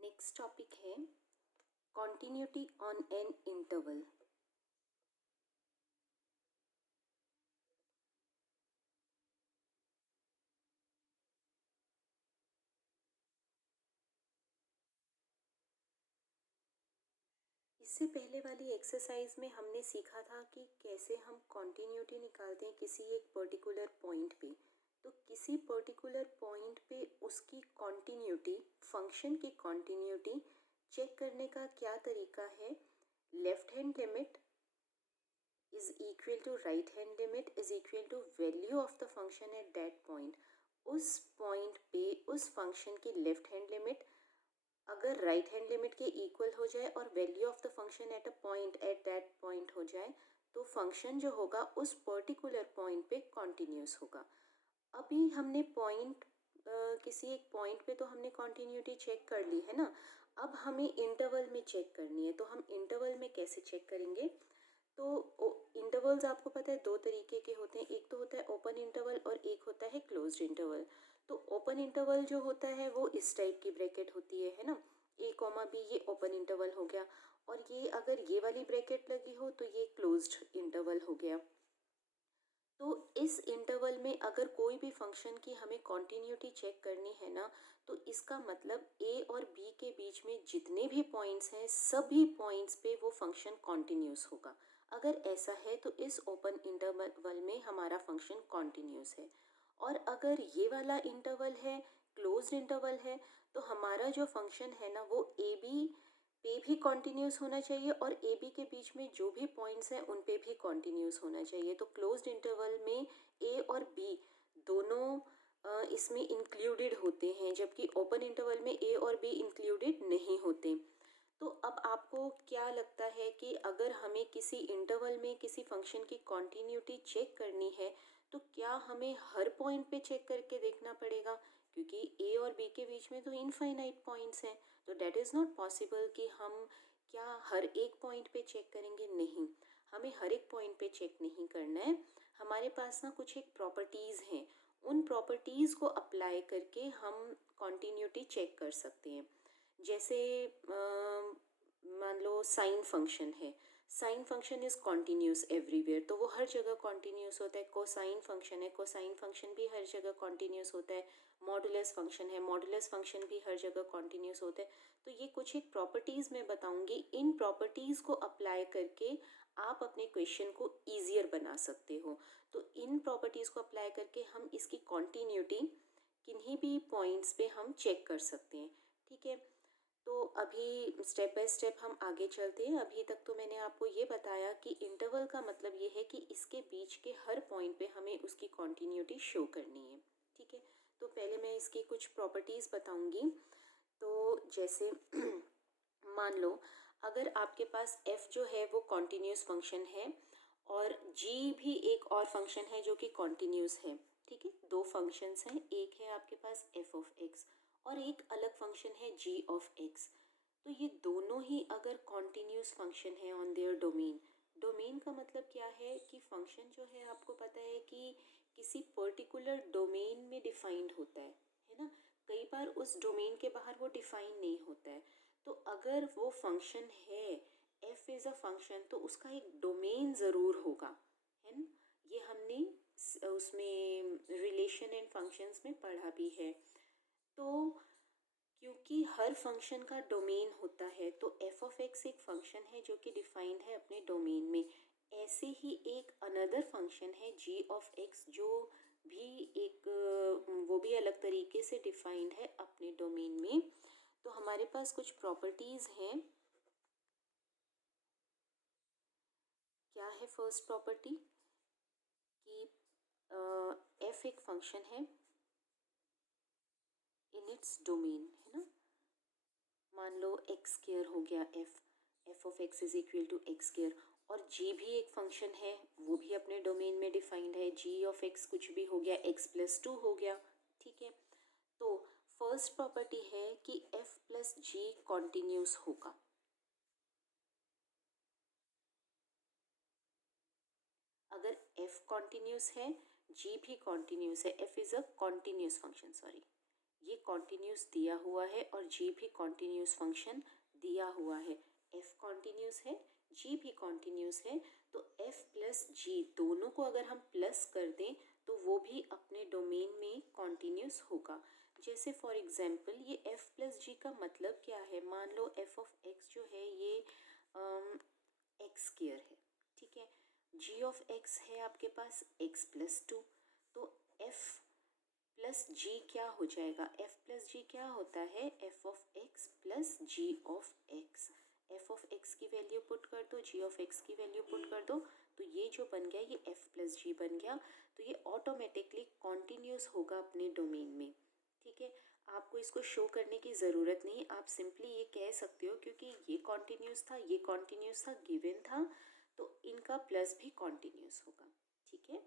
Next topic है continuity on an interval. इससे पहले वाली एक्सरसाइज में हमने सीखा था कि कैसे हम कॉन्टिन्यूटी निकालते हैं किसी एक पर्टिकुलर पॉइंट पे। तो किसी पर्टिकुलर पॉइंट पे उसकी कॉन्टिन्यूटी, फंक्शन की कॉन्टिन्यूटी चेक करने का क्या तरीका है। Left hand limit is equal to right hand limit is equal to value of the function at that point. उस पॉइंट पे उस फंक्शन की लेफ्ट हैंड लिमिट अगर राइट हैंड लिमिट के इक्वल हो जाए और value of the function at a point at that point हो जाए तो फंक्शन जो होगा उस पर्टिकुलर पॉइंट पे कॉन्टिन्यूस होगा। अभी हमने पॉइंट किसी एक पॉइंट पे तो हमने कॉन्टिन्यूटी चेक कर ली है ना। अब हमें इंटरवल में चेक करनी है। तो हम इंटरवल में कैसे चेक करेंगे? तो इंटरवल्स आपको पता है दो तरीके के होते हैं, एक तो होता है ओपन इंटरवल और एक होता है क्लोज्ड इंटरवल। तो ओपन इंटरवल जो होता है वो इस टाइप की ब्रैकेट होती है ना, ए कॉमा बी, ये ओपन इंटरवल हो गया। और ये अगर ये वाली ब्रैकेट लगी हो तो ये क्लोज्ड इंटरवल हो गया। तो इस इंटरवल में अगर कोई भी फंक्शन की हमें कॉन्टिन्यूटी चेक करनी है ना, तो इसका मतलब ए और बी के बीच में जितने भी पॉइंट्स हैं सभी पॉइंट्स पे वो फंक्शन कॉन्टिन्यूस होगा। अगर ऐसा है तो इस ओपन इंटरवल में हमारा फंक्शन कॉन्टिन्यूस है। और अगर ये वाला इंटरवल है, क्लोज्ड इंटरवल है, तो हमारा जो फंक्शन है ना वो ए बी पे भी कॉन्टिन्यूस होना चाहिए और ए बी के बीच में जो भी पॉइंट्स हैं उन पे भी कॉन्टिन्यूस होना चाहिए। तो क्लोज्ड इंटरवल में ए और बी दोनों इसमें इंक्लूडेड होते हैं, जबकि ओपन इंटरवल में ए और बी इंक्लूडेड नहीं होते। तो अब आपको क्या लगता है कि अगर हमें किसी इंटरवल में किसी फंक्शन की कॉन्टिन्यूटी चेक करनी है तो क्या हमें हर पॉइंट पे चेक करके देखना पड़ेगा? क्योंकि ए और बी के बीच में तो इनफाइनाइट पॉइंट्स हैं, तो डैट इज़ नॉट पॉसिबल कि हम क्या हर एक पॉइंट पे चेक करेंगे। नहीं, हमें हर एक पॉइंट पे चेक नहीं करना है। हमारे पास ना कुछ एक प्रॉपर्टीज़ हैं, उन प्रॉपर्टीज़ को अप्लाई करके हम कॉन्टिन्यूटी चेक कर सकते हैं। जैसे मान लो साइन फंक्शन है, sign function is continuous everywhere, तो वो हर जगह कॉन्टिन्यूस होता है। कोसाइन फंक्शन है, कोसाइन फंक्शन भी हर जगह कॉन्टिन्यूस होता है। मॉडुलस फंक्शन है, मॉडुलस फंक्शन भी हर जगह कॉन्टिन्यूस होता है। तो ये कुछ एक प्रॉपर्टीज़ मैं बताऊंगी, इन प्रॉपर्टीज़ को अप्लाई करके आप अपने क्वेश्चन को ईजियर बना सकते हो। तो इन प्रॉपर्टीज़ को अप्लाई करके हम इसकी कॉन्टिन्यूटी किन्हीं भी पॉइंट्स पे हम चेक कर सकते हैं। ठीक है, तो अभी स्टेप बाय स्टेप हम आगे चलते हैं। अभी तक तो मैंने आपको ये बताया कि इंटरवल का मतलब ये है कि इसके बीच के हर पॉइंट पे हमें उसकी कॉन्टिन्यूटी शो करनी है। ठीक है, तो पहले मैं इसकी कुछ प्रॉपर्टीज़ बताऊंगी। तो जैसे मान लो अगर आपके पास f जो है वो कॉन्टिन्यूस फंक्शन है और g भी एक और फंक्शन है जो कि कॉन्टिन्यूस है। ठीक है, दो फंक्शंस हैं, एक है आपके पास f ऑफ x और एक अलग फंक्शन है g ऑफ x। तो ये दोनों ही अगर कॉन्टिन्यूस फंक्शन है ऑन देयर डोमेन, डोमेन का मतलब क्या है कि फंक्शन जो है आपको पता है कि किसी पर्टिकुलर डोमेन में डिफाइंड होता है ना। कई बार उस डोमेन के बाहर वो डिफाइन नहीं होता है। तो अगर वो फंक्शन है, f इज़ अ फंक्शन, तो उसका एक डोमेन ज़रूर होगा, है ना। ये हमने उसमें रिलेशन एंड फंक्शंस में पढ़ा भी है। तो क्योंकि हर फंक्शन का डोमेन होता है तो f ऑफ x एक फंक्शन है जो कि डिफाइंड है अपने डोमेन में। ऐसे ही एक अनदर फंक्शन है g ऑफ x जो भी एक वो भी अलग तरीके से डिफाइंड है अपने डोमेन में। तो हमारे पास कुछ प्रॉपर्टीज़ हैं। क्या है फर्स्ट प्रॉपर्टी कि f एक फंक्शन है इन इट्स डोमेन, है ना। मान लो एक्स स्क्वायर हो गया f of x is equal to x square, और जी भी एक फंक्शन है, वो भी अपने डोमेन में डिफाइंड है। जी ऑफ एक्स कुछ भी हो गया, एक्स प्लस टू हो गया। ठीक है, तो फर्स्ट प्रॉपर्टी है कि एफ प्लस जी कॉन्टिन्यूस होगा। अगर f कॉन्टिन्यूस है, g भी कॉन्टिन्यूस है, f is a continuous function, sorry, ये कॉन्टिन्यूस दिया हुआ है और g भी कॉन्टिन्यूस फंक्शन दिया हुआ है, f कॉन्टिन्यूस है, g भी कॉन्टिन्यूस है, तो f प्लस g दोनों को अगर हम प्लस कर दें तो वो भी अपने डोमेन में कॉन्टिन्यूस होगा। जैसे फॉर एग्जांपल ये f प्लस जी का मतलब क्या है, मान लो f ऑफ x जो है ये x स्क्वायर है, ठीक है, g ऑफ x है आपके पास x प्लस टू, तो f प्लस जी क्या हो जाएगा, f प्लस जी क्या होता है, f of x plus g of x, f of x की वैल्यू पुट कर दो, g ऑफ x की वैल्यू पुट कर दो, तो ये जो बन गया ये f प्लस जी बन गया, तो ये ऑटोमेटिकली कॉन्टिन्यूस होगा अपने डोमेन में, ठीक है। आपको इसको शो करने की ज़रूरत नहीं, आप सिंपली ये कह सकते हो क्योंकि ये कॉन्टिन्यूस था, ये कॉन्टिन्यूस था, गिवन था, तो इनका प्लस भी कॉन्टिन्यूस होगा, ठीक है।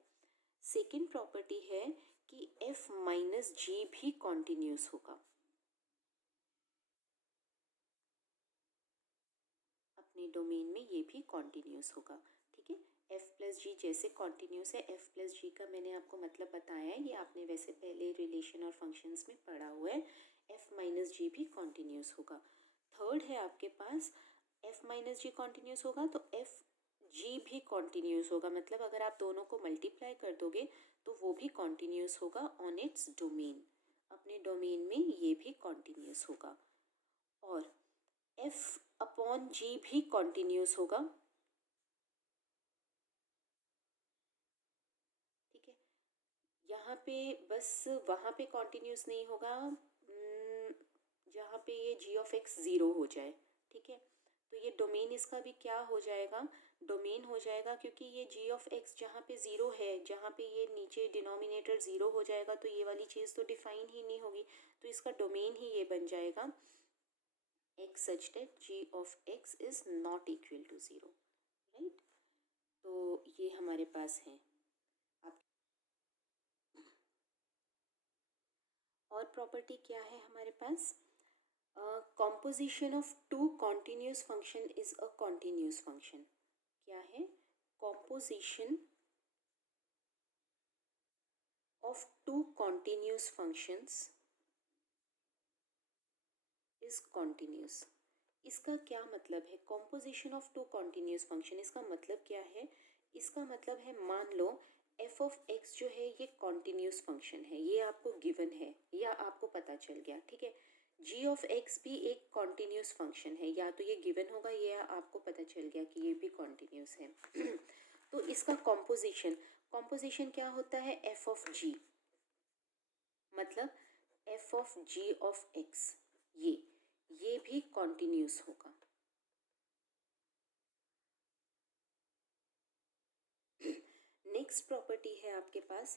सेकेंड प्रॉपर्टी है कि f माइनस जी भी कॉन्टिन्यूस होगा, अपने डोमेन में ये भी कॉन्टिन्यूस होगा, ठीक है। f प्लस जी जैसे कॉन्टिन्यूस है, f प्लस जी का मैंने आपको मतलब बताया है, ये आपने वैसे पहले रिलेशन और फंक्शंस में पढ़ा हुआ है, f माइनस जी भी कॉन्टिन्यूस होगा। थर्ड है आपके पास f माइनस जी कॉन्टिन्यूस होगा तो f जी भी कॉन्टिन्यूस होगा, मतलब अगर आप दोनों को मल्टीप्लाई कर दोगे तो वो भी कॉन्टिन्यूस होगा ऑन इट्स डोमेन, अपने डोमेन में ये भी कॉन्टिन्यूस होगा। और f अपॉन जी भी कॉन्टिन्यूस होगा, ठीक है। यहाँ पे बस वहाँ पे कॉन्टिन्यूस नहीं होगा जहाँ पे ये g ऑफ x ज़ीरो हो जाए, ठीक है, तो ये डोमेन इसका भी क्या हो जाएगा, डोमेन हो जाएगा, क्योंकि ये g ऑफ x जहाँ पे ज़ीरो है, जहाँ पे ये नीचे डिनोमिनेटर ज़ीरो हो जाएगा तो ये वाली चीज़ तो डिफाइन ही नहीं होगी, तो इसका डोमेन ही ये बन जाएगा x such that g of x is not equal to zero, right. तो ये हमारे पास है। आप और प्रॉपर्टी क्या है हमारे पास, composition of two continuous function is a continuous function, क्या है, composition of two continuous functions is continuous। इसका क्या मतलब है, composition of two continuous function, इसका मतलब क्या है, इसका मतलब है मान लो f ऑफ x जो है ये continuous function है, ये आपको given है या आपको पता चल गया, ठीक है, g ऑफ x भी एक continuous function है, या तो ये given होगा या आपको पता चल गया कि ये भी continuous है तो इसका composition क्या होता है, f ऑफ g, मतलब f of g of x, ये भी कॉन्टिन्यूस होगा। नेक्स्ट प्रॉपर्टी है आपके पास,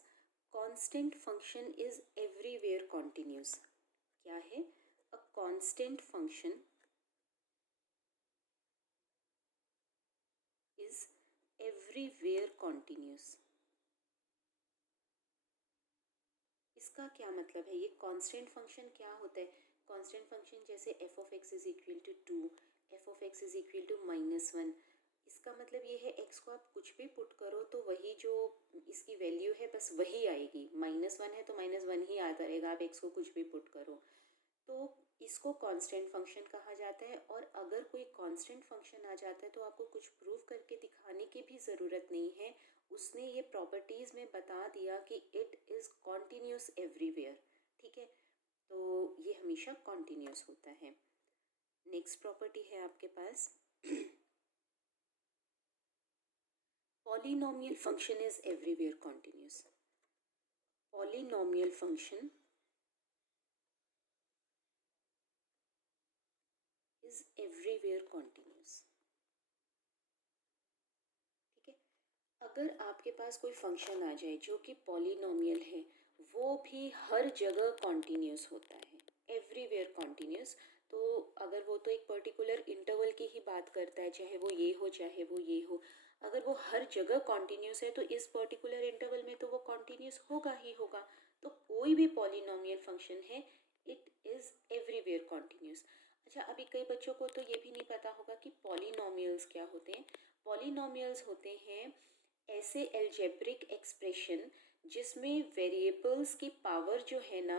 constant function is everywhere continuous, क्या है, a constant function is everywhere continuous. इसका क्या मतलब है, ये कांस्टेंट फंक्शन क्या होता है, कांस्टेंट फंक्शन जैसे f of x is equal to two, f of x is equal to -1, इसका मतलब ये है x को आप कुछ भी पुट करो तो वही जो इसकी वैल्यू है बस वही आएगी, -1 है तो -1 ही आता रहेगा, आप x को कुछ भी पुट करो, तो इसको कांस्टेंट फंक्शन कहा जाता है। और अगर कोई कांस्टेंट फंक्शन आ जाता है तो आपको कुछ प्रूव करके दिखाने की भी ज़रूरत नहीं है, उसने ये प्रॉपर्टीज़ में बता दिया कि इट इज़ कॉन्टिन्यूस एवरीवेयर, ठीक है, तो ये हमेशा कॉन्टिन्यूस होता है। नेक्स्ट प्रॉपर्टी है आपके पास, polynomial function is everywhere continuous, polynomial function is everywhere continuous, ठीक है। अगर आपके पास कोई फंक्शन आ जाए जो कि पॉलिनोमियल है, वो भी हर जगह कॉन्टिन्यूस होता है, एवरीवेयर कॉन्टिन्यूस, तो अगर वो तो एक पर्टिकुलर इंटरवल की ही बात करता है, चाहे वो ये हो चाहे वो ये हो, अगर वो हर जगह कॉन्टिन्यूस है तो इस पर्टिकुलर इंटरवल में तो वो कॉन्टिन्यूस होगा ही होगा, तो कोई भी पॉलिनोमियल फंक्शन है इट इज़ एवरीवेयर कॉन्टिन्यूस। अच्छा, अभी कई बच्चों को तो ये भी नहीं पता होगा कि पॉलिनोमियल्स क्या होते हैं। पॉलिनोमियल्स होते हैं ऐसे एल्जेब्रिक एक्सप्रेशन जिसमें वेरिएबल्स की पावर जो है ना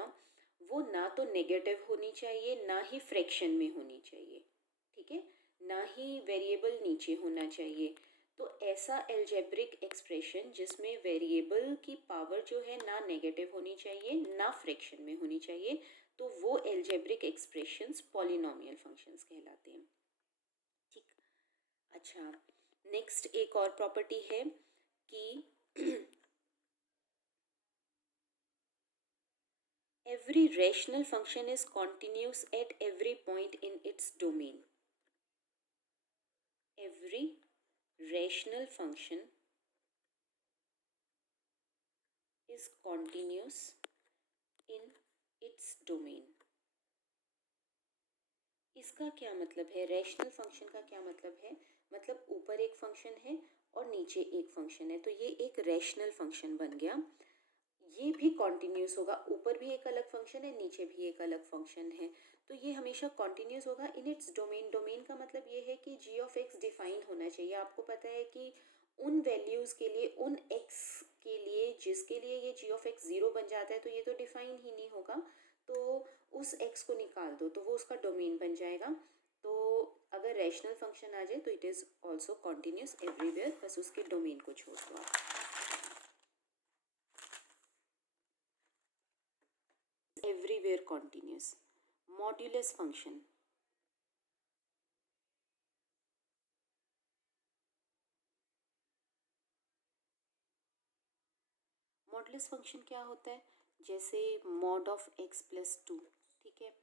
वो ना तो नेगेटिव होनी चाहिए ना ही फ्रैक्शन में होनी चाहिए, ठीक है, ना ही वेरिएबल नीचे होना चाहिए। तो ऐसा एल्जेब्रिक एक्सप्रेशन जिसमें वेरिएबल की पावर जो है ना नेगेटिव होनी चाहिए ना फ्रैक्शन में होनी चाहिए, तो वो एल्जेब्रिक एक्सप्रेशंस पॉलिनोमियल फंक्शंस कहलाते हैं। ठीक, अच्छा, नेक्स्ट एक और प्रॉपर्टी है कि every rational function is continuous at every point in its domain. Every rational function is continuous in its domain. इसका क्या मतलब है? रैशनल फंक्शन का क्या मतलब है? मतलब ऊपर एक फंक्शन है और नीचे एक फंक्शन है, तो ये एक रैशनल फंक्शन बन गया। ये भी कॉन्टिन्यूस होगा, ऊपर भी एक अलग फंक्शन है, नीचे भी एक अलग फंक्शन है, तो ये हमेशा कॉन्टिन्यूस होगा इन इट्स डोमेन। डोमेन का मतलब ये है कि जी ऑफ एक्स डिफाइन होना चाहिए। आपको पता है कि उन वैल्यूज़ के लिए, उन एक्स के लिए जिसके लिए ये जी ऑफ एक्स ज़ीरो बन जाता है, तो ये तो डिफाइन ही नहीं होगा, तो उस एक्स को निकाल दो तो वो उसका डोमेन बन जाएगा। तो अगर रैशनल फंक्शन आ जाए तो it is also continuous everywhere, बस उसके डोमेन को छोड़ दो आप। Everywhere continuous. Modulus function, modulus function क्या होता है? जैसे mod of x plus two, ठीक है,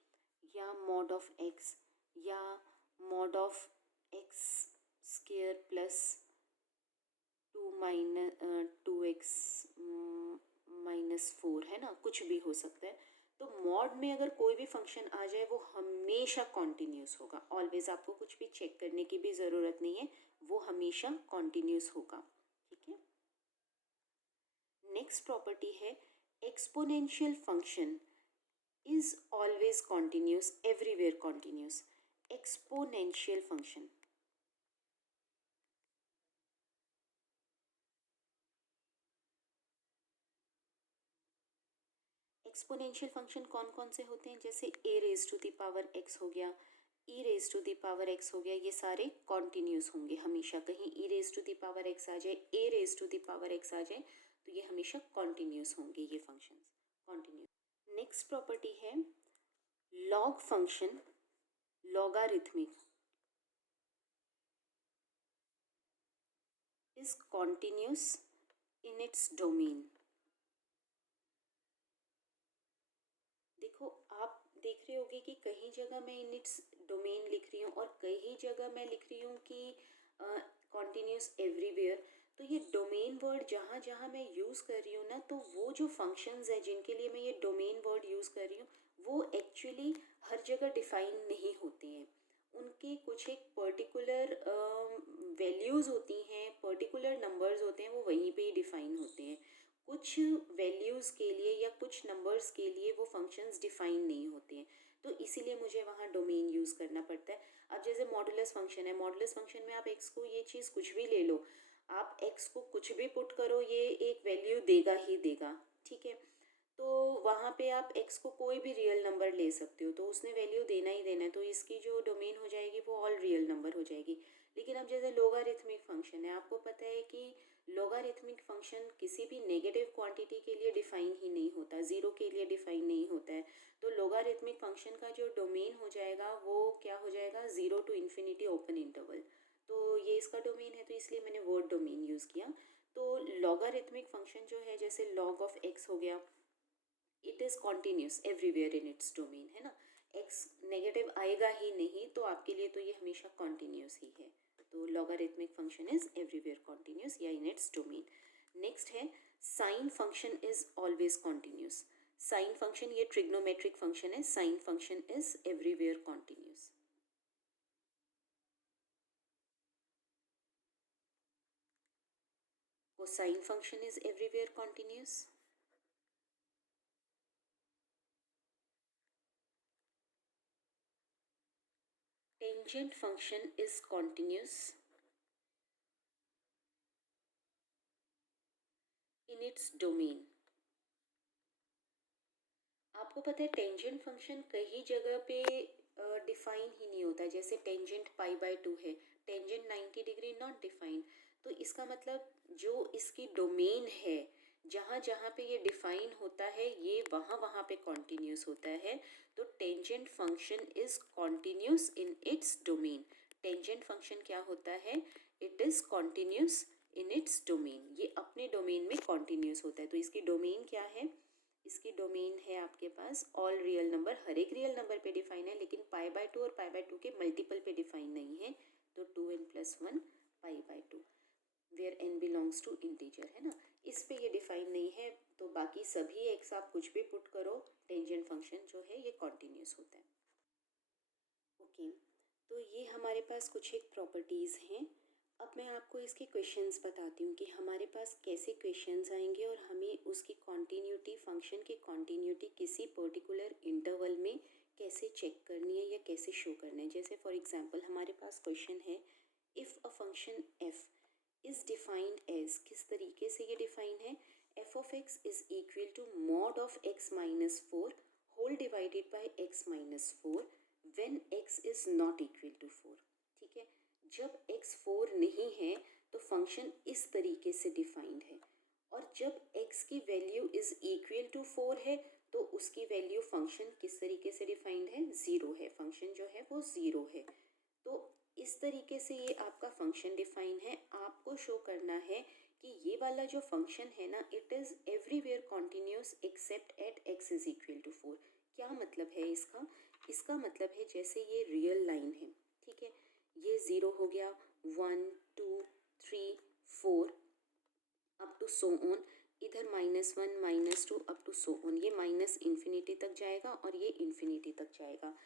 या मॉड ऑफ एक्स, या mod of x square plus two x minus four, है ना, कुछ भी हो सकता है। तो मॉड में अगर कोई भी फंक्शन आ जाए वो हमेशा कॉन्टिन्यूस होगा, ऑलवेज। आपको कुछ भी चेक करने की भी ज़रूरत नहीं है, वो हमेशा कॉन्टिन्यूस होगा, ठीक है। नेक्स्ट प्रॉपर्टी है exponential function is always continuous everywhere continuous. Exponential function, exponential function कौन कौन से होते हैं? जैसे a raise to the power x हो गया, e raise to the power x हो गया, ये सारे कॉन्टिन्यूस होंगे हमेशा। कहीं e raise to the power x आ जाए, a raise to the power x आ जाए, तो ये हमेशा कॉन्टिन्यूस होंगे, ये फंक्शंस कॉन्टिन्यूस। नेक्स्ट प्रॉपर्टी है log function logarithmic is continuous in its domain. देखो, आप देख रहे होगे कि कहीं जगह मैं इन इट्स डोमेन लिख रही हूँ और कहीं जगह मैं लिख रही हूँ कि कॉन्टिन्यूस एवरीवेयर। तो ये डोमेन वर्ड जहाँ जहाँ मैं यूज़ कर रही हूँ ना, तो वो जो फंक्शंस हैं जिनके लिए मैं ये डोमेन वर्ड यूज़ कर रही हूँ, वो एक्चुअली हर जगह डिफाइन नहीं होते हैं। उनके कुछ एक पर्टिकुलर वैल्यूज़ होती हैं, पर्टिकुलर नंबर्स होते हैं, वो वहीं पे ही डिफाइन होते हैं। कुछ वैल्यूज़ के लिए या कुछ नंबर्स के लिए वो फंक्शंस डिफाइन नहीं होते हैं, तो इसीलिए मुझे वहाँ डोमेन यूज़ करना पड़ता है। अब जैसे मॉडुलस फंक्शन है, मॉडुलस फंक्शन में आप एक्स को, ये चीज़ कुछ भी ले लो, आप एक्स को कुछ भी पुट करो, ये एक वैल्यू देगा ही देगा, ठीक है। तो वहाँ पे आप एक्स को कोई भी रियल नंबर ले सकते हो, तो उसने वैल्यू देना ही देना है, तो इसकी जो डोमेन हो जाएगी वो ऑल रियल नंबर हो जाएगी। लेकिन अब जैसे लोगारिथमिक फंक्शन है, आपको पता है कि लोगारिथमिक फंक्शन किसी भी नेगेटिव क्वांटिटी के लिए डिफाइन ही नहीं होता, ज़ीरो के लिए डिफाइन नहीं होता है। तो लोगारिथमिक फंक्शन का जो डोमेन हो जाएगा वो क्या हो जाएगा? Zero to infinity open interval. तो ये इसका डोमेन है, तो इसलिए मैंने वर्ड डोमेन यूज़ किया। तो लॉगारिथमिक फंक्शन जो है, जैसे लॉग ऑफ एक्स हो गया, it is continuous everywhere in its domain, है ना। एक्स नेगेटिव आएगा ही नहीं, तो आपके लिए तो ये हमेशा कॉन्टिन्यूस ही है। तो logarithmic function is everywhere continuous या इन इट्स डोमेन। नेक्स्ट है sign function is always continuous. Sine function ये ट्रिग्नोमेट्रिक फंक्शन है, sign function is everywhere continuous. Cosine function is everywhere continuous. Tangent function is continuous in its domain. आप आपको पता है tangent function कई जगह पे डिफाइन ही नहीं होता, जैसे टेंजेंट π/2 है, टेंजेंट 90 डिग्री नॉट डिफाइंड। तो इसका मतलब जो इसकी डोमेन है, जहाँ जहाँ पे ये डिफाइन होता है, ये वहाँ वहाँ पे कॉन्टिन्यूस होता है। तो tangent function is continuous in its domain. Tangent function क्या होता है? It is continuous in its domain. ये अपने डोमेन में कॉन्टिन्यूस होता है। तो इसकी डोमेन क्या है? इसकी डोमेन है आपके पास ऑल रियल नंबर, हर एक रियल नंबर पे डिफाइन है, लेकिन π/2 और π/2 के मल्टीपल पे डिफाइन नहीं है। तो 2n+1 π/2 where n belongs to integer, है ना, इस पे ये डिफाइन नहीं है। तो बाकी सभी एक्स आप कुछ भी पुट करो, टेंजेंट फंक्शन जो है ये कॉन्टिन्यूस होता है। ओके, तो ये हमारे पास कुछ एक प्रॉपर्टीज़ हैं। अब मैं आपको इसके क्वेश्चंस बताती हूँ कि हमारे पास कैसे क्वेश्चंस आएंगे और हमें उसकी कॉन्टिन्यूटी, फंक्शन की कॉन्टिन्यूटी किसी पर्टिकुलर इंटरवल में कैसे चेक करनी है या कैसे शो करना है। जैसे फॉर एग्जांपल हमारे पास क्वेश्चन है, if a function f is defined as, किस तरीके से ये डिफाइन है, f of x is equal to mod of x-4 whole divided by x-4 when x is not equal to 4। ठीक है, जब x 4 नहीं है तो फंक्शन इस तरीके से डिफाइंड है, और जब x की वैल्यू इज इक्वल टू 4 है तो उसकी वैल्यू फंक्शन किस तरीके से डिफाइंड है? 0 है, फंक्शन जो है वो 0 है। तो इस तरीके से ये आपका फंक्शन डिफाइन है। आपको शो करना है कि ये वाला जो फंक्शन है ना, it is everywhere continuous except at x is equal to 4। क्या मतलब है इसका? इसका मतलब है जैसे ये रियल लाइन है, ठीक है, ये 0 हो गया, 1 2 3 4 अप टू सो ऑन, इधर -1 -2 अप टू सो ऑन, ये माइनस इन्फिनिटी तक जाएगा और ये इन्फिनिटी तक जाएगा।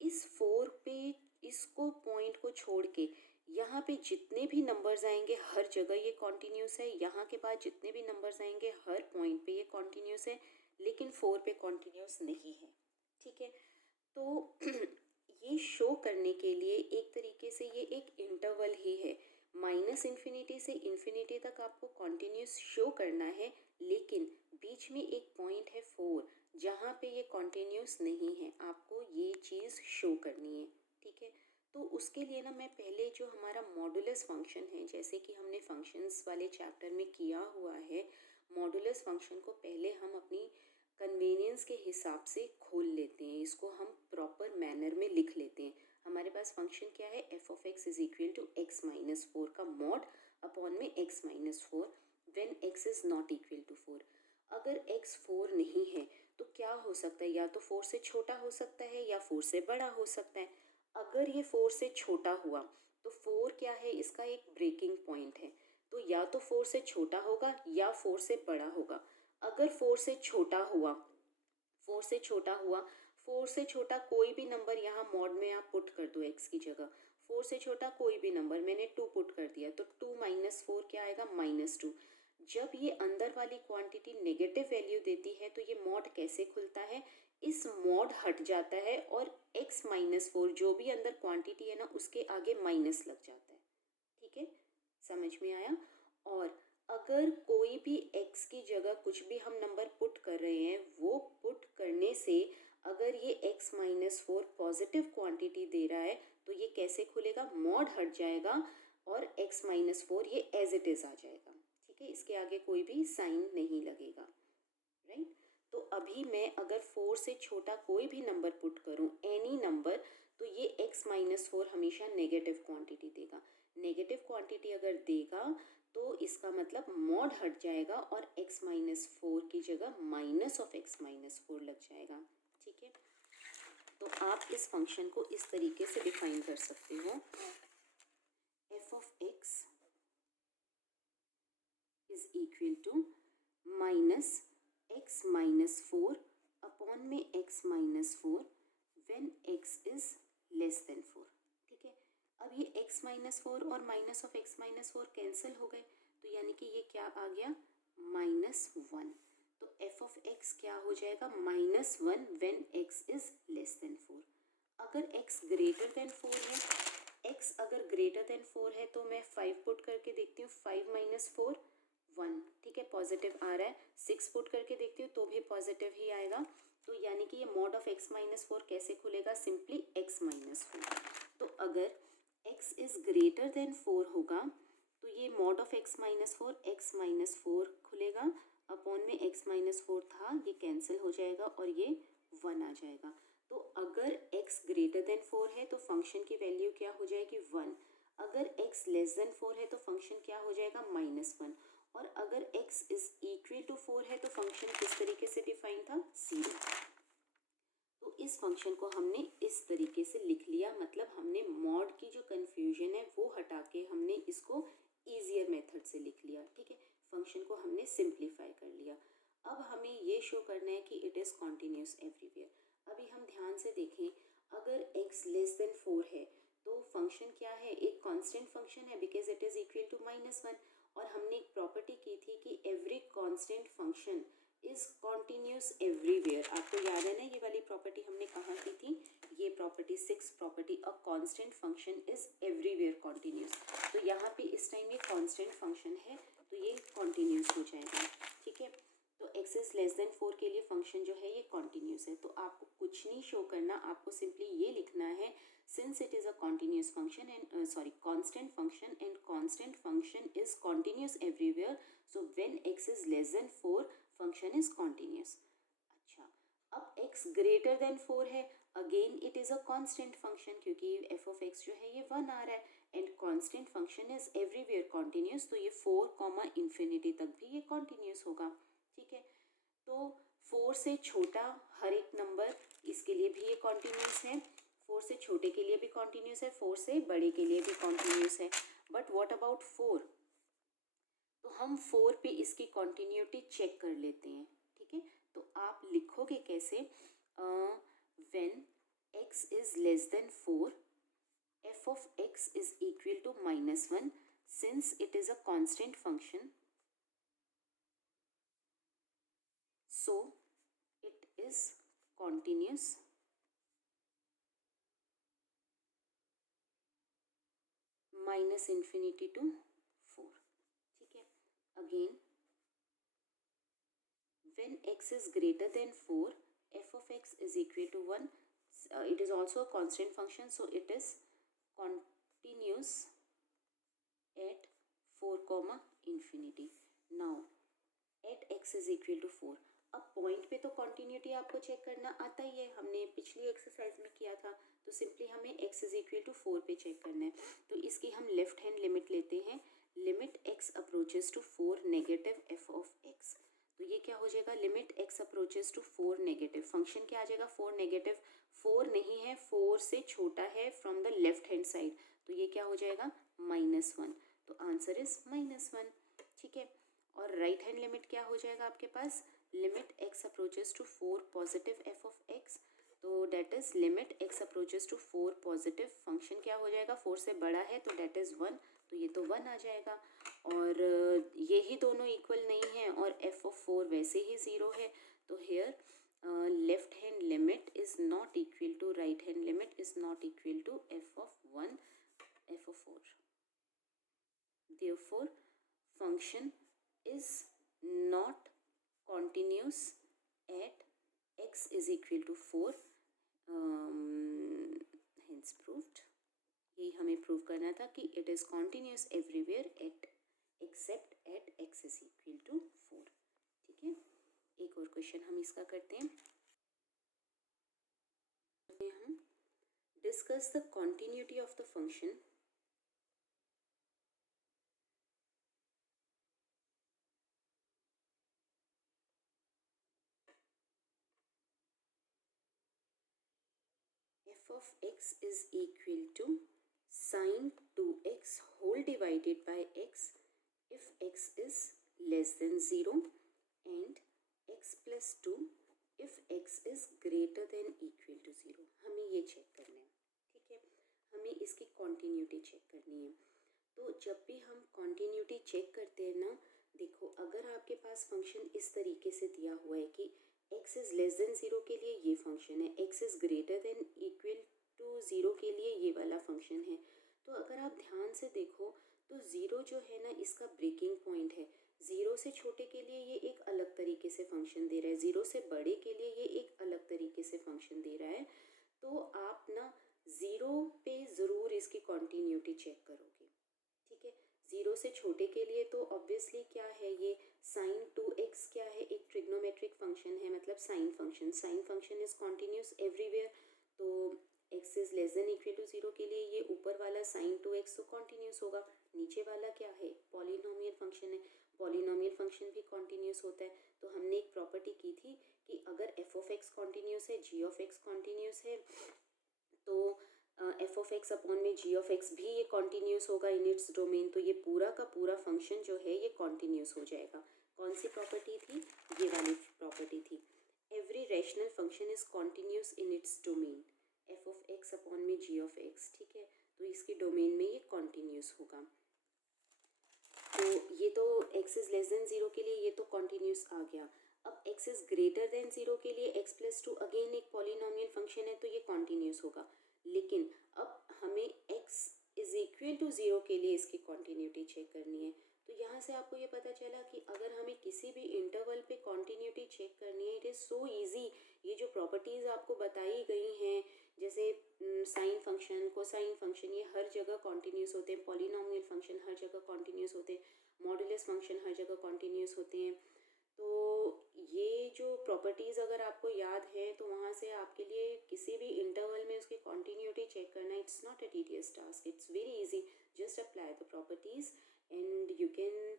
इस 4 पे, इसको पॉइंट को छोड़ के यहाँ पे जितने भी नंबर्स आएंगे हर जगह ये कॉन्टिन्यूस है, यहाँ के बाद जितने भी नंबर्स आएंगे हर पॉइंट पे ये कॉन्टिन्यूस है, लेकिन 4 पे कॉन्टिन्यूस नहीं है। ठीक है, तो ये शो करने के लिए एक तरीके से ये एक इंटरवल ही है, -इन्फिनिटी से इन्फिनिटी तक आपको कॉन्टिन्यूस शो करना है, लेकिन बीच में एक पॉइंट है 4 जहाँ पे ये कॉन्टिन्यूस नहीं है, आपको ये चीज़ शो करनी है। ठीक है, तो उसके लिए ना मैं पहले जो हमारा मॉडुलस फंक्शन है, जैसे कि हमने फंक्शंस वाले चैप्टर में किया हुआ है, मॉडुलस फंक्शन को पहले हम अपनी कन्वीनियंस के हिसाब से खोल लेते हैं, इसको हम प्रॉपर मैनर में लिख लेते हैं। हमारे पास फंक्शन क्या है, f of x is equal to x-4 का मॉड अपॉन में x-4 when x is not equal to 4। अगर x 4 नहीं है तो क्या हो सकता है, या तो 4 से छोटा हो सकता है या 4 से बड़ा हो सकता है। अगर ये 4 से छोटा हुआ तो 4 क्या है, इसका एक ब्रेकिंग पॉइंट है, तो या तो 4 से छोटा होगा या 4 से बड़ा होगा। अगर 4 से छोटा हुआ, 4 से छोटा हुआ, 4 से छोटा कोई भी नंबर यहाँ मॉड में आप पुट कर दो x की जगह, 4 से छोटा कोई भी नंबर, मैंने 2 पुट कर दिया, तो 2 - 4 क्या आएगा, -2। जब ये अंदर वाली क्वांटिटी नेगेटिव वैल्यू देती है तो ये मॉड कैसे खुलता है, इस मॉड हट जाता है और x-4 जो भी अंदर क्वांटिटी है ना उसके आगे माइनस लग जाता है। ठीक है, समझ में आया। और अगर कोई भी x की जगह कुछ भी हम नंबर पुट कर रहे हैं, वो पुट करने से अगर ये x-4 पॉजिटिव क्वांटिटी दे रहा है तो ये कैसे खुलेगा, मॉड हट जाएगा और x-4 ये एज इट इज़ आ जाएगा। ठीक है, इसके आगे कोई भी साइन नहीं लगेगा, राइट। तो अभी मैं अगर 4 से छोटा कोई भी नंबर पुट करूं, एनी नंबर, तो ये x-4 हमेशा नेगेटिव क्वांटिटी देगा। नेगेटिव क्वांटिटी अगर देगा तो इसका मतलब मॉड हट जाएगा और x-4 की जगह माइनस ऑफ x-4 लग जाएगा। ठीक है, तो आप इस फंक्शन को इस तरीके से डिफाइन कर सकते हो, f of x is equal to -x-4 upon में x-4 when x is less than 4। ठीक है, अब ये x-4 और माइनस ऑफ x-4 कैंसिल हो गए, तो यानी कि ये क्या आ गया, -1। तो f ऑफ x क्या हो जाएगा, -1 when x is less than 4। अगर x ग्रेटर देन 4 है, x अगर ग्रेटर देन 4 है तो मैं 5 पुट करके देखती हूँ, 5 - 4 1। ठीक है, पॉजिटिव आ रहा है। 6 पुट करके देखती हूँ तो भी पॉजिटिव ही आएगा, तो यानी कि ये मॉड ऑफ x माइनस 4 कैसे खुलेगा, सिंपली x माइनस 4। तो अगर x इज ग्रेटर देन 4 होगा तो ये mod of x minus 4 x minus 4 खुलेगा, अपॉन में x माइनस 4 था ये कैंसिल हो जाएगा और ये 1 आ जाएगा। तो अगर x ग्रेटर देन 4 है तो फंक्शन की वैल्यू क्या हो जाएगी 1, अगर x लेस देन 4 है तो फंक्शन क्या हो जाएगा -1, और अगर x इज इक्वल टू 4 है तो फंक्शन किस तरीके से डिफाइन था 0। तो इस फंक्शन को हमने इस तरीके से लिख लिया, मतलब हमने मॉड की जो कन्फ्यूजन है वो हटा के हमने इसको ईजियर मेथड से लिख लिया। ठीक है, फंक्शन को हमने सिंप्लीफाई कर लिया। अब हमें ये शो करना है कि इट इज़ कॉन्टिन्यूस एवरीवेयर। अभी हम ध्यान से देखें, अगर x लेस देन 4 है तो फंक्शन क्या है, एक कांस्टेंट फंक्शन है because it is equal to -1, और हमने एक प्रॉपर्टी की थी कि every constant function is continuous everywhere. आपको याद है ना ये वाली प्रॉपर्टी हमने कहाँ की थी, ये property 6 property, a constant function is everywhere continuous. तो यहाँ पे इस टाइम ये कांस्टेंट फंक्शन है तो ये कॉन्टिन्यूस हो जाएगा। ठीक है, तो x इज लेस देन 4 के लिए फंक्शन जो है ये कॉन्टिन्यूस है। तो आपको कुछ नहीं शो करना, आपको सिंपली ये लिखना है since it is a continuous function and constant function and constant function is continuous everywhere, so when x is less than 4 function is continuous। अच्छा, अब x greater than 4 है, again it is a constant function क्योंकि f of x जो है ये 1 आ रहा है, and constant function is everywhere continuous, तो ये 4, infinity तक भी ये continuous होगा। ठीक है, तो 4 से छोटा हर एक नंबर इसके लिए भी ये कॉन्टिन्यूस है, 4 से छोटे के लिए भी कॉन्टिन्यूस है, 4 से बड़े के लिए भी कॉन्टिन्यूस है। बट व्हाट अबाउट 4, तो हम 4 पे इसकी कॉन्टिन्यूटी चेक कर लेते हैं। ठीक है, तो आप लिखोगे कैसे, when x is less than 4 f of x is equal to -1 since it is a constant function, so it is continuous -infinity to 4। ठीक है, again when x is greater than 4 f of x is equal to 1, it is also a constant function, so it is continuous at 4, infinity। now at x is equal to 4, अब point पे तो continuity आपको check करना आता ही है, हमने पिछली exercise में किया था। तो सिंपली हमें x इज इक्वल टू 4 पे चेक करना है। तो इसकी हम लेफ्ट हैंड लिमिट लेते हैं, limit x approaches to 4 negative f of x। तो ये क्या हो जाएगा, limit x approaches to 4 negative, function क्या आ जाएगा 4 नेगेटिव, 4 नहीं है 4 से छोटा है from the left hand side, तो ये क्या हो जाएगा -1, तो आंसर इज -1। ठीक है, और राइट हैंड लिमिट क्या हो जाएगा आपके पास, limit x approaches to 4 positive f of x, तो that is limit x approaches to 4 positive, function क्या हो जाएगा 4 से बड़ा है तो डेट इज 1, तो ये तो 1 आ जाएगा। और ये ही दोनों इक्वल नहीं है और f ऑफ 4 वैसे ही 0 है, तो here left hand limit is not equal to right hand limit is not equal to f of 1 f of 4। therefore function is not continuous at x is equal to 4, hence proved। यही हमें prove करना था कि it is continuous everywhere at except at x is equal to 4। ठीक है, एक और question हम इसका करते हैं। हम discuss the continuity of the function f of x is equal to sin 2x whole divided by x if x is less than 0 and x plus 2 if x is greater than equal to 0। हमें ये check करना है। ठीक है, हमें इसकी continuity check करनी है। तो जब भी हम कॉन्टिन्यूटी चेक करते हैं ना, देखो अगर आपके पास फंक्शन इस तरीके से दिया हुआ है कि x इज़ लेस देन 0 के लिए ये फंक्शन है, x is greater than equal to 0 के लिए ये वाला फंक्शन है, तो अगर आप ध्यान से देखो तो 0 जो है ना इसका ब्रेकिंग पॉइंट है, ज़ीरो से छोटे के लिए ये एक अलग तरीके से फंक्शन दे रहा है, ज़ीरो से बड़े के लिए ये एक अलग तरीके से फंक्शन दे रहा है। तो आप ना ज़ीरो पे ज़रूर इसकी कॉन्टीन्यूटी चेक करोगे, ठीक है। ज़ीरो से छोटे के लिए तो ऑब्वियसली क्या है, ये साइन 2x क्या है, एक ट्रिग्नोमेट्रिक फंक्शन है, मतलब sine function is continuous everywhere. तो x is less than equal to 0 के लिए ये ऊपर वाला साइन 2x तो कॉन्टिन्यूस होगा। नीचे वाला क्या है, पॉलिनोमियल फंक्शन है, पॉलिनोमियल फंक्शन भी कॉन्टिन्यूस होता है। तो हमने एक प्रॉपर्टी की थी कि अगर एफ ऑफ एक्स कॉन्टिन्यूस है, जी ऑफ एक्स कॉन्टिन्यूस है, तो एफ ऑफ एक्स अपॉन में जी ऑफ एक्स भी ये कॉन्टिन्यूस होगा इन इट्स डोमेन। तो ये पूरा का पूरा फंक्शन जो है ये कॉन्टिन्यूस हो जाएगा। कौन सी प्रॉपर्टी थी, ये वाली प्रॉपर्टी थी, every rational function is continuous in its domain, F of x upon में जी ऑफ एक्स, ठीक है। तो इसके डोमेन में ये कॉन्टिन्यूस होगा। तो ये तो x इज लेस देन 0 के लिए ये तो कॉन्टिन्यूस आ गया। अब x इज ग्रेटर देन 0 के लिए x प्लस 2 अगेन एक पॉलिनोमियल फंक्शन है, तो ये कॉन्टिन्यूस होगा। लेकिन अब हमें x इज इक्वल टू 0 के लिए इसकी कॉन्टिन्यूटी चेक करनी है। तो यहाँ से आपको ये पता चला कि अगर हमें किसी भी इंटरवल पे कॉन्टिन्यूटी चेक करनी है, इट इज़ सो ईजी। ये जो प्रॉपर्टीज़ आपको बताई गई हैं, जैसे साइन फंक्शन, कोसाइन फंक्शन, ये हर जगह कॉन्टिन्यूस होते हैं, पॉलिनोमियल फंक्शन हर जगह कॉन्टिन्यूस होते हैं, मॉडुलस फंक्शन हर जगह कॉन्टिन्यूस होते हैं। तो ये जो प्रॉपर्टीज़ अगर आपको याद है तो वहाँ से आपके लिए किसी भी इंटरवल में उसकी कॉन्टिन्यूटी चेक करना it's not a tedious task, it's very easy. Just apply the properties and you can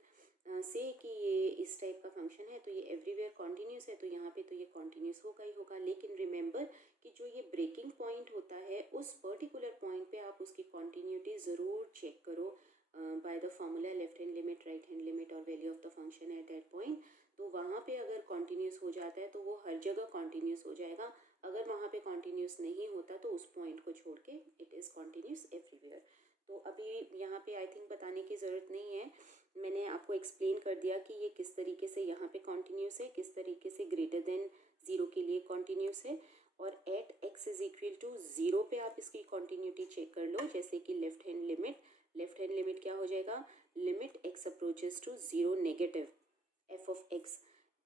say कि ये इस टाइप का फंक्शन है, तो ये एवरीवेयर कॉन्टिन्यूस है, तो यहाँ पे तो ये कॉन्टिन्यूस होगा ही होगा। लेकिन रिमेंबर कि जो ये ब्रेकिंग पॉइंट होता है, उस पर्टिकुलर पॉइंट पे आप उसकी कॉन्टिन्यूटी ज़रूर चेक करो by the formula left hand limit, right hand limit और value of the function at that point. तो वहाँ पे अगर कॉन्टिन्यूस हो जाता है तो वो हर जगह कॉन्टिन्यूस हो जाएगा। अगर वहाँ पे कॉन्टिन्यूस नहीं होता तो उस पॉइंट को छोड़ के इट इज़ कॉन्टिन्यूस एवरीवेयर। तो अभी यहाँ पे आई थिंक बताने की ज़रूरत नहीं है, मैंने आपको एक्सप्लेन कर दिया कि ये किस तरीके से यहाँ पे कॉन्टिन्यूस है, किस तरीके से ग्रेटर देन 0 के लिए कॉन्टिन्यूस है। और at x is equal to 0 पे आप इसकी कॉन्टिन्यूटी चेक कर लो, जैसे कि लेफ्ट हैंड लिमिट क्या हो जाएगा, limit x approaches to 0 negative f of x,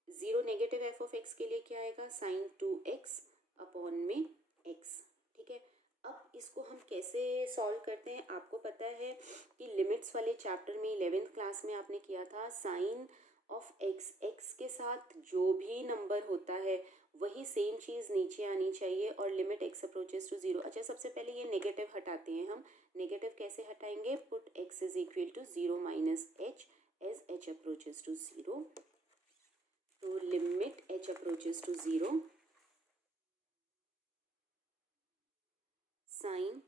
0 negative f of x के लिए क्या आएगा, साइन 2x अपॉन में x, ठीक है। अब इसको हम कैसे सॉल्व करते हैं, आपको पता है कि लिमिट्स वाले चैप्टर में 11th क्लास में आपने किया था, साइन ऑफ एक्स के साथ जो भी नंबर होता है वही सेम चीज़ नीचे आनी चाहिए और लिमिट x अप्रोचेस टू 0। अच्छा, सबसे पहले ये नेगेटिव हटाते हैं हम। नेगेटिव कैसे हटाएंगे, put x is equal to 0 minus h as h approaches to 0। तो limit h approaches to 0 sine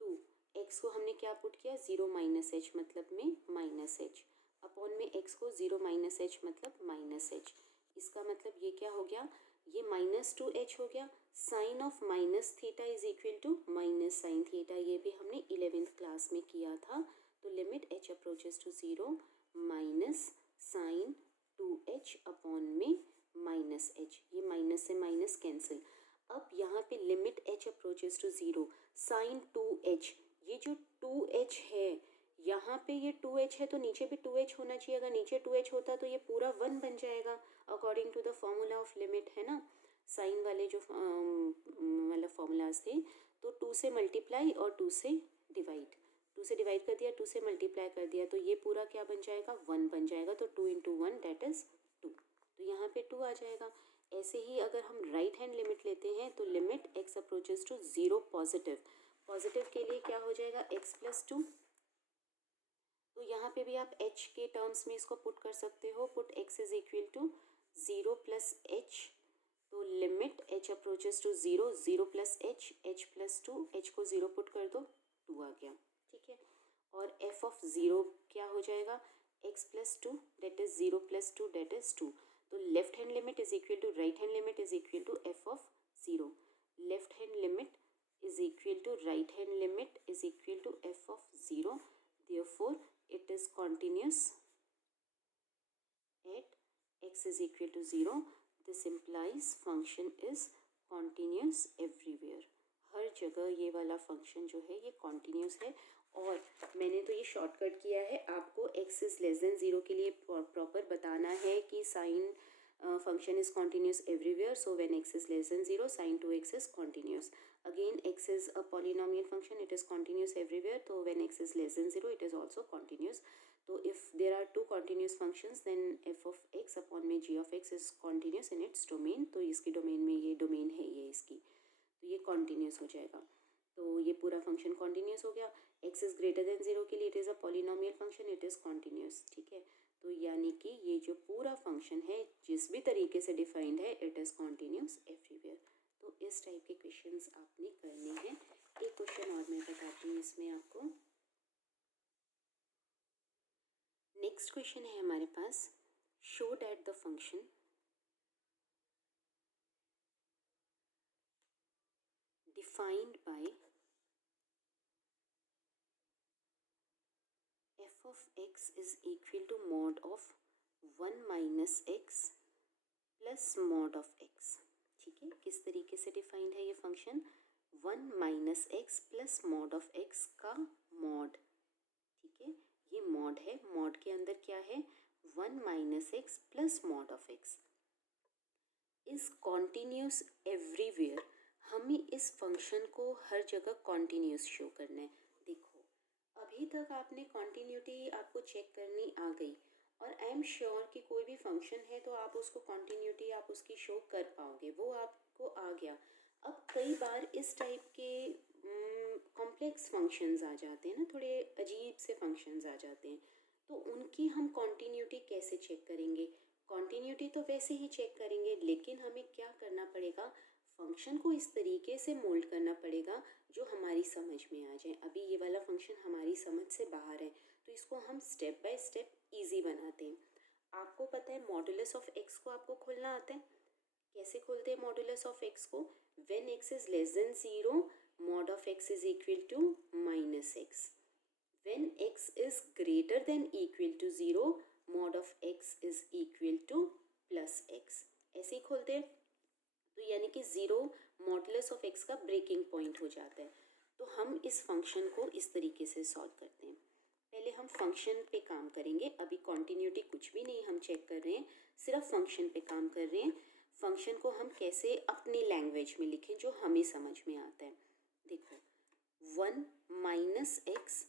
2 x को हमने क्या पुट किया, 0 माइनस एच मतलब में माइनस एच, अपॉन में x को 0 माइनस एच मतलब माइनस एच। इसका मतलब ये क्या हो गया, ये -2h हो गया। Sine of minus theta is equal to minus sine theta, ये भी हमने 11th क्लास में किया था। तो limit h approaches to 0 minus sine 2h upon में माइनस h, ये माइनस से माइनस कैंसिल। अब यहाँ पे limit h approaches to 0 sine 2h, ये जो 2h है यहाँ पे ये 2h है तो नीचे भी 2h होना चाहिए। अगर नीचे 2h होता तो ये पूरा 1 बन जाएगा according to the formula of limit, है ना। साइन वाले जो मतलब फॉर्मूलाज थे, तो 2 से मल्टीप्लाई और 2 से डिवाइड, 2 से डिवाइड कर दिया, 2 से मल्टीप्लाई कर दिया, तो ये पूरा क्या बन जाएगा, 1 बन जाएगा। तो 2 इंटू 1 दैट इज़ 2, तो यहाँ पे 2 आ जाएगा। ऐसे ही अगर हम राइट हैंड लिमिट लेते हैं तो limit x approaches to 0 positive, positive के लिए क्या हो जाएगा, x प्लस 2। तो यहाँ पे भी आप h के टर्म्स में इसको पुट कर सकते हो, put x is equal to 0 plus h. तो limit h approaches to 0, 0 plus h, h plus 2, h को 0 पुट कर दो, 2 आ गया, ठीक है। और f ऑफ 0 क्या हो जाएगा, x plus 2 that is 0 plus 2 that is 2। तो left hand limit is equal to right hand limit is equal to f of 0, left hand limit is equal to right hand limit is equal to f of 0, therefore it is continuous at x is equal to 0. This implies function is continuous everywhere, हर जगह ये वाला function जो है ये continuous है। और मैंने तो ये शॉर्टकट किया है, आपको x इज़ लेस देन 0 के लिए प्रॉपर बताना है कि sign function is continuous everywhere, so when x is less than 0 sin 2x is continuous. Again x is a polynomial function, it is continuous everywhere, so when x is less than 0 it is also continuous. So if there are two continuous functions then f of x upon में g of x is continuous in its domain. तो इसकी domain में ये domain है ये इसकी, तो ये continuous हो जाएगा। तो ये पूरा फंक्शन कॉन्टीन्यूस हो गया। x इज़ ग्रेटर देन 0 के लिए it is a polynomial function, it is continuous. ठीक है, तो यानी कि ये जो पूरा फंक्शन है जिस भी तरीके से डिफाइंड है इट इज़ कॉन्टीन्यूस एवरीवेयर। तो इस टाइप के क्वेश्चंस आपने करने हैं। एक क्वेश्चन और मैं बताती हूँ इसमें आपको। नेक्स्ट क्वेश्चन है हमारे पास, show that the function defined by f of x is equal to mod of 1 minus x plus mod of x। ठीक है, किस तरीके से डिफाइंड है ये function, 1 minus x plus mod of x का मॉड। ठीक है, ये मॉड है, मॉड के अंदर क्या है, 1 minus x plus mod of x is continuous everywhere. हमें इस फंक्शन को हर जगह कॉन्टीन्यूस शो करना है। देखो, अभी तक आपने कॉन्टीन्यूटी आपको चेक करनी आ गई और आई एम श्योर कि कोई भी फंक्शन है तो आप उसको कॉन्टीन्यूटी आप उसकी शो कर पाओगे, वो आपको आ गया। अब कई बार इस टाइप के कॉम्प्लेक्स फंक्शंस आ जाते हैं ना, थोड़े अजीब से फंक्शंस आ जाते हैं, तो उनकी हम कॉन्टीन्यूटी कैसे चेक करेंगे। कॉन्टीन्यूटी तो वैसे ही चेक करेंगे, लेकिन हमें क्या करना पड़ेगा, फंक्शन को इस तरीके से मोल्ड करना पड़ेगा जो हमारी समझ में आ जाए। अभी ये वाला फंक्शन हमारी समझ से बाहर है, तो इसको हम स्टेप बाय स्टेप इजी बनाते हैं। आपको पता है मॉडुलस ऑफ एक्स को आपको खोलना आता है, कैसे खोलते हैं मॉडुलस ऑफ एक्स को, when x is less than 0 mod of x is equal to minus x, when x is greater than equal to 0 mod of x is equal to plus x, ऐसे ही खोलते हैं। तो यानी कि 0 modulus of x का breaking point हो जाता है। तो हम इस फंक्शन को इस तरीके से सॉल्व करते हैं। पहले हम फंक्शन पे काम करेंगे, अभी कॉन्टीन्यूटी कुछ भी नहीं हम चेक कर रहे हैं, सिर्फ फंक्शन पे काम कर रहे हैं। फंक्शन को हम कैसे अपनी लैंग्वेज में लिखें जो हमें समझ में आता है। देखो, 1 minus x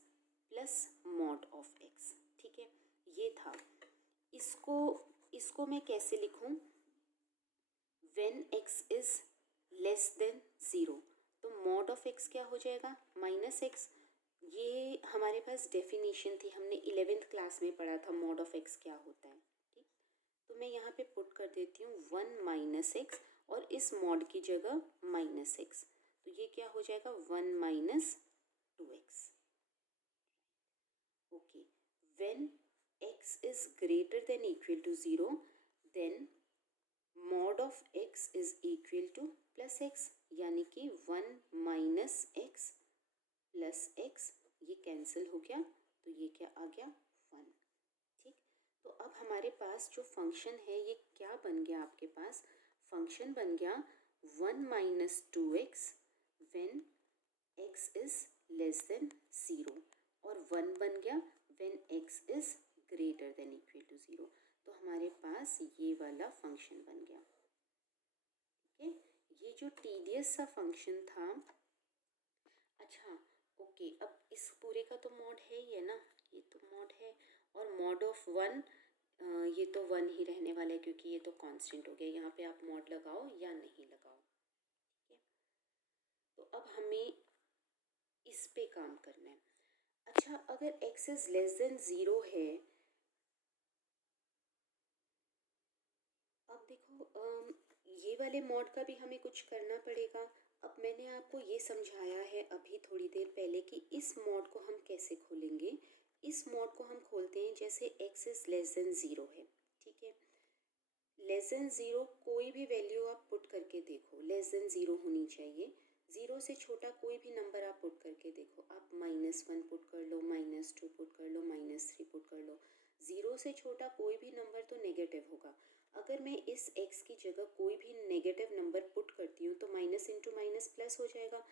plus mod of x, ठीक है, ये था। इसको मैं कैसे लिखूं, when x is less than 0, तो मॉड ऑफ एक्स क्या हो जाएगा, माइनस एक्स। ये हमारे पास डेफिनेशन थी, हमने 11th क्लास में पढ़ा था मॉड ऑफ एक्स क्या होता है। ठीक, तो मैं यहाँ पे पुट कर देती हूँ 1 माइनस एक्स और इस मॉड की जगह माइनस एक्स, तो ये क्या हो जाएगा 1 minus 2x। Okay, when x is greater than equal to 0 then mod of x is equal to plus x, यानी कि 1 माइनस एक्स प्लस एक्स, ये कैंसिल हो गया, तो ये क्या आ गया 1। ठीक, तो अब हमारे पास जो फंक्शन है ये क्या बन गया, आपके पास फंक्शन बन गया 1 minus 2x when x is less than 0 और 1 बन गया when x is greater than equal to 0। तो हमारे पास ये वाला फंक्शन बन गया। ठीक है, ये जो टीडियस सा फंक्शन था। अच्छा, ओके, अब इस पूरे का तो मॉड है ही है ना, ये तो मॉड है, और मॉड ऑफ 1 ये तो 1 ही रहने वाला है क्योंकि ये तो कांस्टेंट हो गया, यहाँ पे आप मॉड लगाओ या नहीं लगाओ। ठीक है, तो अब हमें इस पे काम करना है। अच्छा, अगर x इज लेस देन 0 है, अब देखो ये वाले मॉड का भी हमें कुछ करना पड़ेगा। अब मैंने आपको ये समझाया है अभी थोड़ी देर पहले कि इस मॉड को हम कैसे खोलेंगे। इस मॉड को हम खोलते हैं जैसे x इज लेस देन 0 है। ठीक है, लेस देन 0 कोई भी वैल्यू आप पुट करके देखो, लेस देन 0 होनी चाहिए। 0 से छोटा कोई भी नंबर आप पुट करके देखो, आप -1 पुट कर लो, -2 पुट कर लो, -3 पुट कर लो, 0 से छोटा कोई भी नंबर तो नेगेटिव होगा। अगर मैं इस x की जगह कोई भी नेगेटिव नंबर पुट करती हूँ तो माइनस इंटू माइनस प्लस हो जाएगा।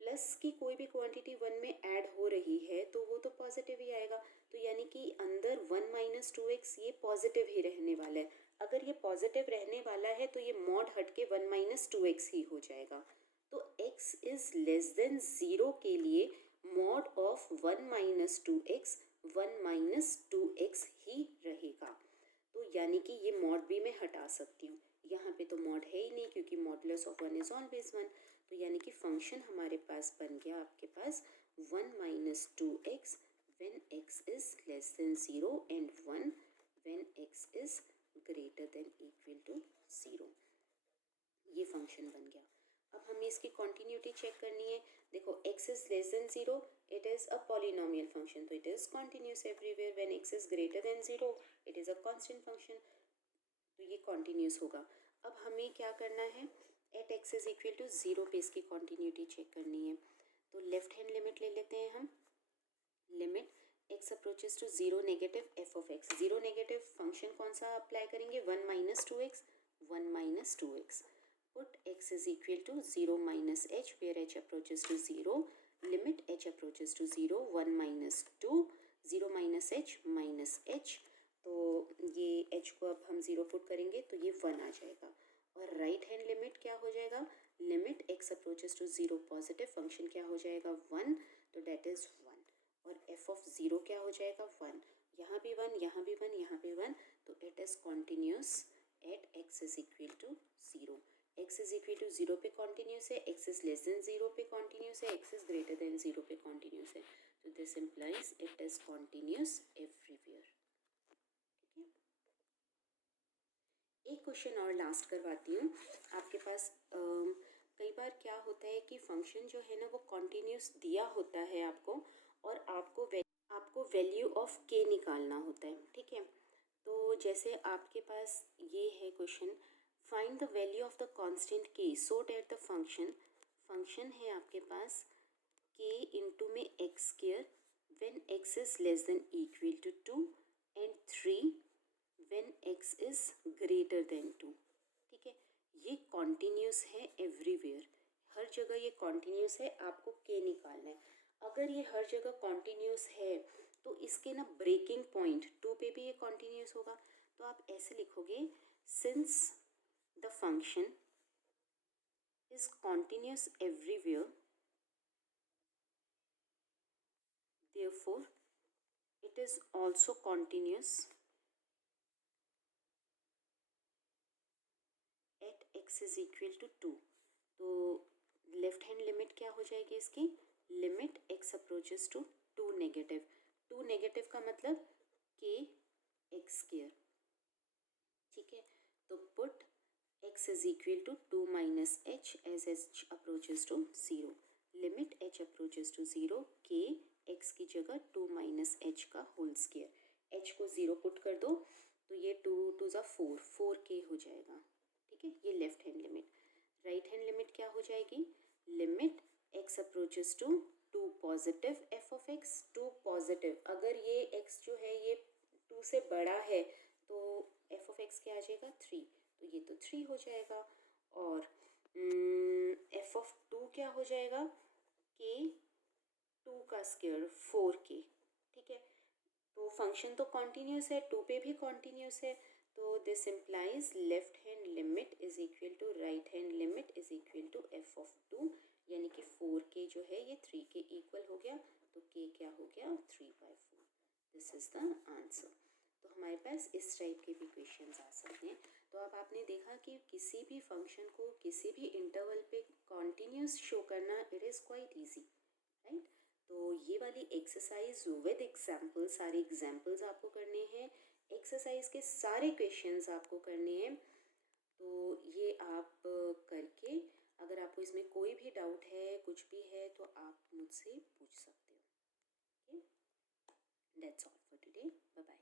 प्लस की कोई भी क्वांटिटी वन में ऐड हो रही है तो वो तो पॉजिटिव ही आएगा। तो यानी कि अंदर वन माइनस टू एक्स ये पॉजिटिव ही रहने वाला है। अगर ये पॉजिटिव रहने वाला है तो ये मॉड हट के वन माइनस टू एक्स ही हो जाएगा। तो x is less than zero के लिए mod of one minus two x one minus two x ही रहेगा। तो यानी कि ये मॉड भी मैं हटा सकती हूँ। यहाँ पे तो मॉड है ही नहीं क्योंकि modulus of one is always one. तो यानी कि फंक्शन हमारे पास बन गया आपके पास one minus two x when x is less than zero and one when x is greater than equal to zero. ये फंक्शन बन गया। अब हमें इसकी कॉन्टीन्यूटी चेक करनी है। देखो x is less than zero, it is a polynomial function, तो it is continuous everywhere. When x is greater than zero it is a constant function, तो ये कॉन्टिन्यूस होगा। अब हमें क्या करना है, at x is equal to zero पे इसकी कॉन्टीन्यूटी चेक करनी है। तो लेफ्ट हैंड लिमिट ले लेते हैं हम। Limit x approaches to zero negative f of x. Zero negative function कौन सा अप्लाई करेंगे, one minus two x, one minus two x. Put x is equal to 0 minus h where h approaches to 0. Limit h approaches to 0, 1 minus 2, 0 minus h minus h. तो ये h को अब हम 0 put करेंगे तो ये 1 आ जाएगा। और राइट हैंड लिमिट क्या हो जाएगा, limit x approaches to 0 positive, function क्या हो जाएगा 1, तो डेट इज़ 1। और f ऑफ 0 क्या हो जाएगा 1, यहाँ भी 1, यहाँ भी 1, यहाँ भी 1, तो it is continuous at x is equal to 0। x is equal to 0 पे कॉन्टिन्यूस है, x इज लेस देन 0 पे कॉन्टिन्यूस है, x इज ग्रेटर देन 0 पे कॉन्टिन्यूस है। तो this implies it is continuous everywhere. ठीक है, एक क्वेश्चन और लास्ट करवाती हूँ आपके पास। कई बार क्या होता है कि फंक्शन जो है ना वो कॉन्टिन्यूस दिया होता है आपको, और आपको वैल्यू ऑफ k निकालना होता है। ठीक है, तो जैसे आपके पास ये है question, find the value of the constant k so that the function है आपके पास k इंटू में x square when x is less than equal to 2 and 3 when x is greater than 2। ठीक है, ये कॉन्टिन्यूस है एवरीवेयर, हर जगह ये कॉन्टिन्यूस है, आपको k निकालना है। अगर ये हर जगह कॉन्टिन्यूस है तो इसके ना ब्रेकिंग पॉइंट 2 पे भी ये कॉन्टिन्यूस होगा। तो आप ऐसे लिखोगे, since the function is continuous everywhere therefore it is also continuous at x is equal to 2। तो लेफ्ट हैंड लिमिट क्या हो जाएगी इसकी, limit x approaches to 2 negative, 2 negative का मतलब k एक्स स्क्र। ठीक है, तो put x is equal to 2 minus h as h approaches to 0। Limit h approaches to 0, k x की जगह 2 minus h का होल स्क्वायर, h को 0 put कर दो तो ये 2 2 ज़ा 4, 4k हो जाएगा। ठीक है, ये left hand limit. Right hand limit क्या हो जाएगी, limit x approaches to 2 positive f of x, 2 positive, अगर ये x जो है ये 2 से बड़ा है तो एफ ऑफ एक्स क्या आ जाएगा 3, तो ये तो 3 हो जाएगा। और एफ ऑफ 2 क्या हो जाएगा, k 2 का स्क्वायर 4k। ठीक है, तो फंक्शन तो कॉन्टिन्यूस है, 2 पे भी कॉन्टिन्यूस है, तो this implies left hand limit is equal to right hand limit is equal to f of 2, यानी कि 4k जो है ये 3 के इक्वल हो गया, तो k क्या हो गया 3/4। This is the answer. तो हमारे पास इस टाइप के भी क्वेश्चंस आ सकते हैं। तो अब आपने देखा कि किसी भी फंक्शन को किसी भी इंटरवल पे कॉन्टिन्यूस शो करना it is quite easy, right. तो ये वाली एक्सरसाइज विद एग्जाम्पल, सारे एग्जाम्पल्स आपको करने हैं, एक्सरसाइज के सारे क्वेश्चंस आपको करने हैं। तो ये आप करके अगर आपको इसमें कोई भी डाउट है, कुछ भी है, तो आप मुझसे पूछ सकते हो। Okay, that's all for today, bye bye.